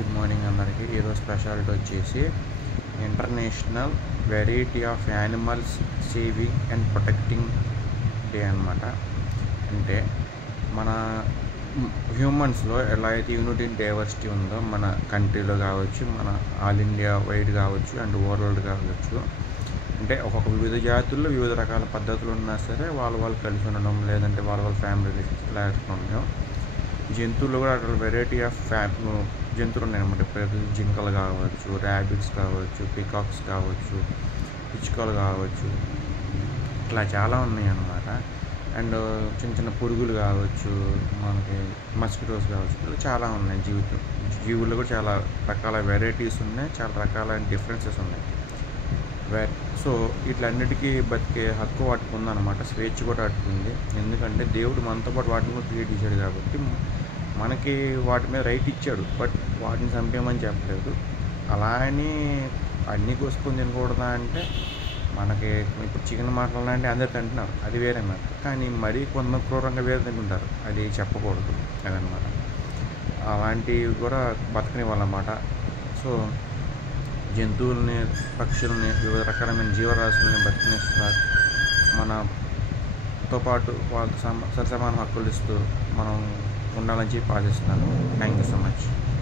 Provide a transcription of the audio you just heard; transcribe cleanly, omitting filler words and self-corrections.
Good morning అందరికీ. ఈరోజు speciality వచ్చేసి international variety of animals saving and protecting day అనమాట. అంటే మన హ్యూమన్స్లో ఎలా అయితే యూనిటీ ఇన్ డైవర్సిటీ ఉందో మన కంట్రీలో కావచ్చు, మన ఆల్ ఇండియా వైడ్ కావచ్చు అండ్ వరల్డ్ కావచ్చు, అంటే ఒక్కొక్క వివిధ జాతుల్లో వివిధ రకాల పద్ధతులు ఉన్నా సరే వాళ్ళు కలిసి ఉండడం, లేదంటే వాళ్ళ ఫ్యామిలీ లేకపోవడం. జంతువులు కూడా అట్లా వెరైటీ ఆఫ్ జంతువులు ఉన్నాయన్నమాట. ఇప్పుడు జింకలు కావచ్చు, ర్యాబిట్స్ కావచ్చు, పికాక్స్ కావచ్చు, పిచ్చుకలు కావచ్చు, ఇట్లా చాలా ఉన్నాయి అన్నమాట. అండ్ చిన్న చిన్న పురుగులు కావచ్చు, మనకి మస్కిటోస్ కావచ్చు, ఇట్లా చాలా ఉన్నాయి. జీవుల్లో కూడా చాలా రకాల వెరైటీస్ ఉన్నాయి, చాలా రకాల డిఫరెన్సెస్ ఉన్నాయి. సో వీటిలన్నిటికీ బతికే హక్కు వాటికి ఉందన్నమాట. స్వేచ్ఛ కూడా వాటికి ఉంది. ఎందుకంటే దేవుడు మనతో పాటు వాటిని కూడా క్రియేట్ చేశాడు కాబట్టి మనకి వాటి మీద రైట్ ఇచ్చాడు. బట్ వాటిని చంపేయమని చెప్పలేదు. అలా అని అన్నీ కోసుకొని తినకూడదా అంటే, మనకి ఇప్పుడు చికెన్ మాట్లాడాలంటే అందరు తింటున్నారు, అది వేరే మాట. కానీ మరీ కొంత క్రూరంగా వేరే తింటుంటారు, అది చెప్పకూడదు అదనమాట. అలాంటివి కూడా బతకనివ్వాలన్నమాట. సో జంతువుల్ని, పక్షుల్ని, వివిధ రకాలైన జీవరాశుల్ని బతికినిస్తారు. మనతో పాటు వాళ్ళకి సరిసమాన హక్కులు ఇస్తూ మనం ఉండాలని చెప్పి ఆశిస్తున్నాను. Thank you so much.